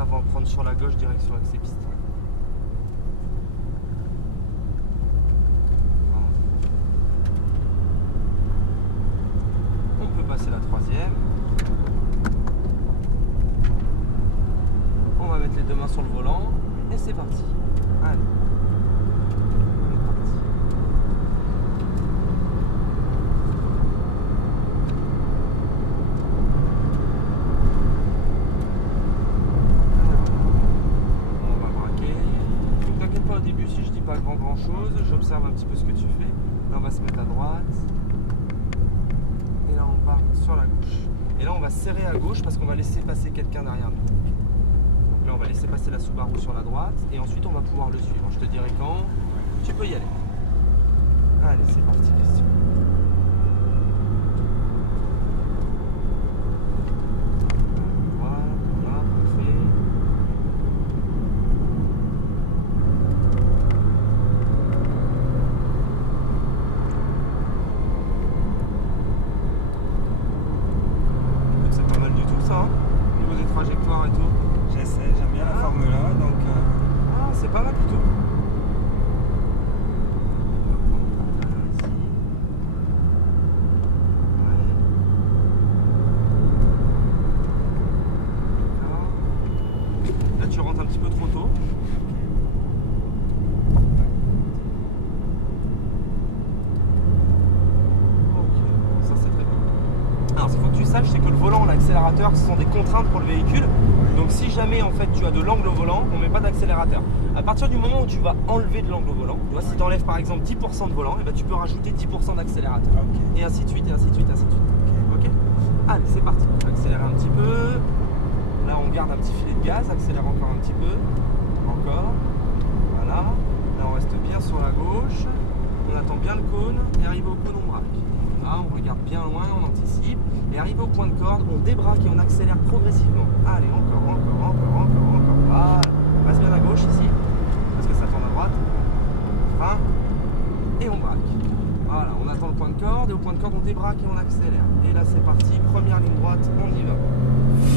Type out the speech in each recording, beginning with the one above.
Là, on va en prendre sur la gauche, direction accès piste. Voilà. On peut passer la troisième. On va mettre les deux mains sur le volant et c'est parti. Allez. On est parti. On va braquer. Ne t'inquiète pas au début si je dis pas grand chose. J'observe un petit peu ce que tu fais. Là on va se mettre à droite. Et là on part sur la gauche. Et là on va serrer à gauche parce qu'on va laisser passer quelqu'un derrière nous. Là, on va laisser passer la Subaru sur la droite et ensuite on va pouvoir le suivre. Je te dirai quand. Tu peux y aller. Allez, c'est parti, Christian. Voilà, parfait. Écoute, c'est pas mal du tout ça, hein, au niveau des trajectoires et tout. J'essaie, j'aime bien la Formule 1, donc Ah, c'est pas mal du tout. Là, tu rentres un petit peu trop tôt. Ok, ça c'est très bien. Alors, ce qu'il faut que tu saches, c'est que le volant, l'accélérateur, ce sont des contraintes pour le véhicule. Donc si jamais en fait tu as de l'angle au volant, on ne met pas d'accélérateur. À partir du moment où tu vas enlever de l'angle au volant, tu vois, si tu enlèves par exemple 10% de volant, et ben, tu peux rajouter 10% d'accélérateur. Ok. Et ainsi de suite, et ainsi de suite, ainsi de suite. Ok. Allez, c'est parti. Accélère un petit peu. Là on garde un petit filet de gaz, accélère encore un petit peu. Encore. Voilà. Là on reste bien sur la gauche. On attend bien le cône et arrivé au cône on braque. Là on regarde bien loin, on anticipe. Et arrivé au point de corde, on débraque et on accélère progressivement. Allez, encore. Voilà. Reste bien à gauche ici, parce que ça tourne à droite. Frein. Et on braque. Voilà, on attend le point de corde. Et au point de corde, on débraque et on accélère. Et là, c'est parti. Première ligne droite, on y va.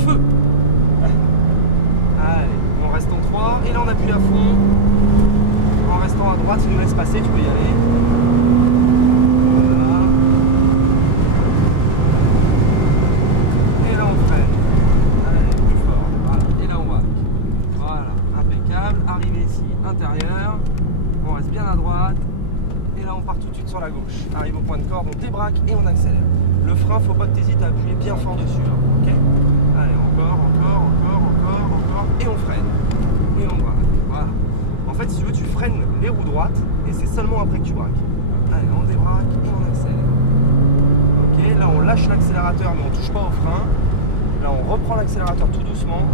Feu. Allez, on reste en 3. Et là, on appuie à fond. En restant à droite, si tu nous laisses passer, tu peux y aller. Intérieur, on reste bien à droite et là on part tout de suite sur la gauche. Arrive au point de corde, on débraque et on accélère. Le frein, faut pas que tu hésites à appuyer bien fort dessus, hein, ok? Allez, encore et on freine et on braque. Voilà. En fait, si tu veux, tu freines les roues droites et c'est seulement après que tu braques. Allez, on débraque et on accélère. Ok, là on lâche l'accélérateur mais on touche pas au frein. Là on reprend l'accélérateur tout doucement.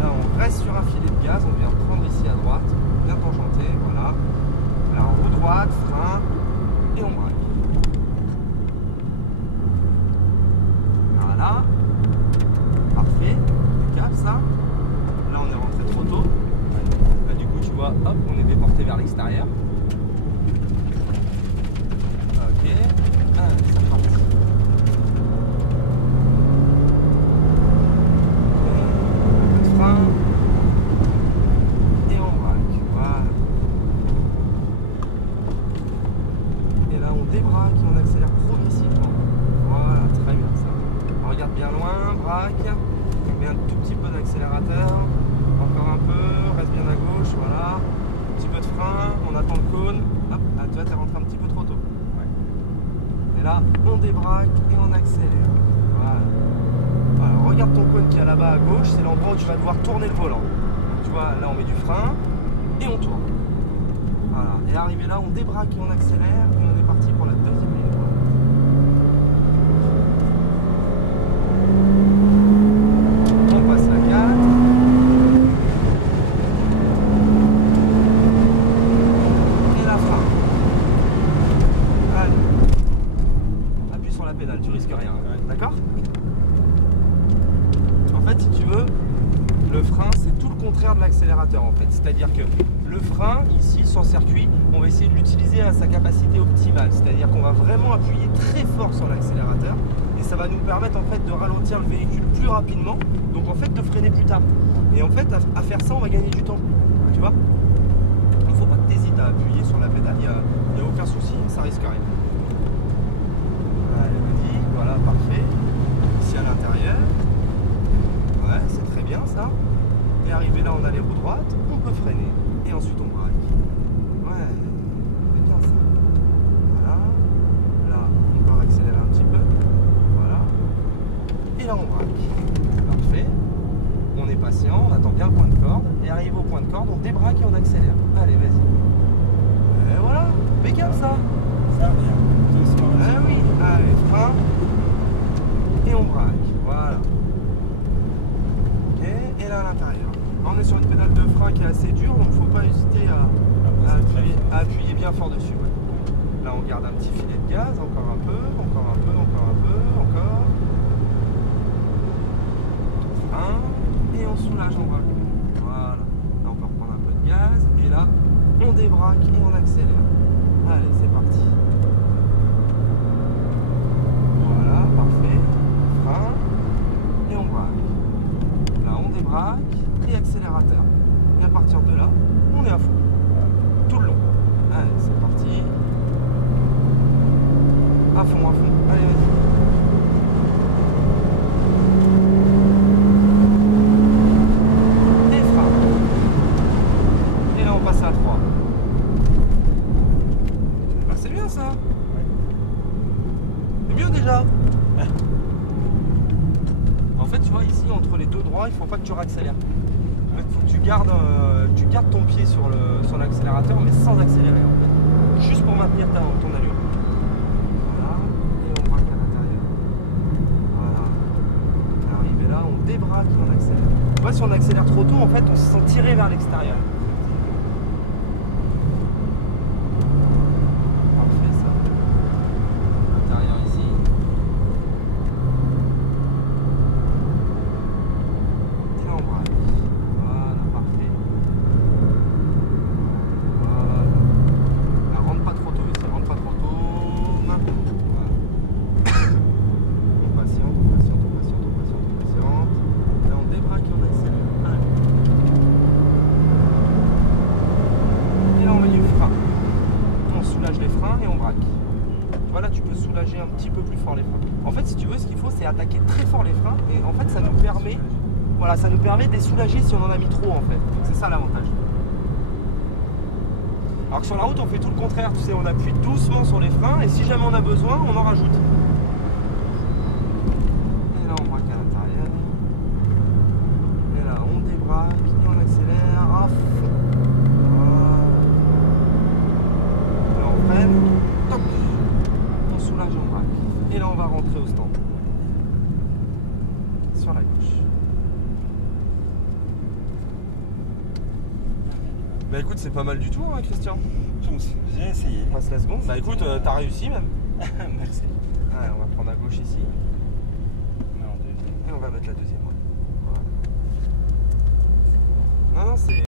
Là on reste sur un filet de gaz, on vient prendre ici à droite. Bien tangenté, voilà. Là, en roue droite, frein, et on braque. Voilà. Parfait. Impeccable, ça. Là, on est rentré trop tôt. Là, du coup, tu vois, hop, on est déporté vers l'extérieur. Ok. Allez, c'est parti. Frein. Débraque et on accélère progressivement. Voilà, très bien ça. On regarde bien loin, braque, on met un tout petit peu d'accélérateur, encore un peu, reste bien à gauche, voilà. Un petit peu de frein, on attend le cône. Hop, là tu vois, t'es rentré un petit peu trop tôt. Ouais. Et là, on débraque et on accélère. Voilà. Voilà, regarde ton cône qui est là-bas à gauche, c'est l'endroit où tu vas devoir tourner le volant. Donc, tu vois, là on met du frein et on tourne. Voilà. Et arrivé là, on débraque et on accélère et on est parti pour la deuxième ligne droite. On passe la 4. Et la fin. Allez. Appuie sur la pédale, tu risques rien. D'accord ? En fait, si tu veux, le frein, c'est tout le contraire de l'accélérateur en fait. C'est-à-dire que le frein, ici, sur le circuit, on va essayer de l'utiliser à sa capacité optimale. C'est-à-dire qu'on va vraiment appuyer très fort sur l'accélérateur et ça va nous permettre en fait de ralentir le véhicule plus rapidement, donc en fait de freiner plus tard. Et en fait, à faire ça, on va gagner du temps. Tu vois? Il ne faut pas que tu hésites à appuyer sur la pédale, il n'y a aucun souci, ça risque rien. Allez, vas-y, voilà, parfait. Ici à l'intérieur. Ouais, c'est très bien ça. Et arrivé là, on a les roues droites, on peut freiner. Et ensuite, on braque. Ouais, c'est bien ça. Voilà. Là, on peut accélérer un petit peu. Voilà. Et là, on braque. Parfait. On est patient, on attend bien le point de corde. Et arrivé au point de corde, on débraque et on accélère. Allez, vas-y. Et voilà, impeccable ça. Ça vient. Doucement. Ah oui, allez, frein. Et on braque. Voilà. Ok, et là à l'intérieur. On est sur une pédale de frein qui est assez dure, donc il ne faut pas hésiter à appuyer bien fort dessus. Ouais. Là, on garde un petit filet de gaz, encore un peu, encore un peu, encore un peu, encore. Frein. Et on soulage en braque. Voilà. Là, on peut reprendre un peu de gaz. Et là, on débraque et on accélère. Allez, c'est parti. Voilà, parfait. Frein. Et on braque. Là, on débraque et accélérateur. Et à partir de là, on est à fond. Tout le long. Allez, c'est parti. À fond, à fond. Allez, vas-y. À 3. Bah, c'est bien ça. C'est mieux déjà. En fait, tu vois, ici, entre les deux droits, il faut pas que tu réaccélères. En fait, il faut que tu gardes ton pied sur l'accélérateur, mais sans accélérer en fait. Juste pour maintenir ton allure. Voilà. Et on braque à l'intérieur. Voilà. Et arrivé là, on débraque et on accélère. Tu vois, si on accélère trop tôt, en fait, on se sent tiré vers l'extérieur. Voilà, tu peux soulager un petit peu plus fort les freins. En fait, si tu veux, ce qu'il faut, c'est attaquer très fort les freins. Et en fait, ça nous permet, voilà, ça nous permet de les soulager si on en a mis trop, en fait. Donc c'est ça l'avantage. Alors que sur la route, on fait tout le contraire. Tu sais, on appuie doucement sur les freins et si jamais on a besoin, on en rajoute. Et là, on braque à l'intérieur. Et là, on débraque et on accélère à fond. Voilà. Et là, on freine. Toc. On soulage, on braque. Et là, on va rentrer au stand. Sur la gauche. Bah écoute, c'est pas mal du tout, hein, Christian. J'ai essayé. On passe la seconde. Bah écoute, t'as réussi même. Merci. Allez, on va prendre à gauche ici. Non, deuxième. Et on va mettre la deuxième. Voilà. Non, non, c'est...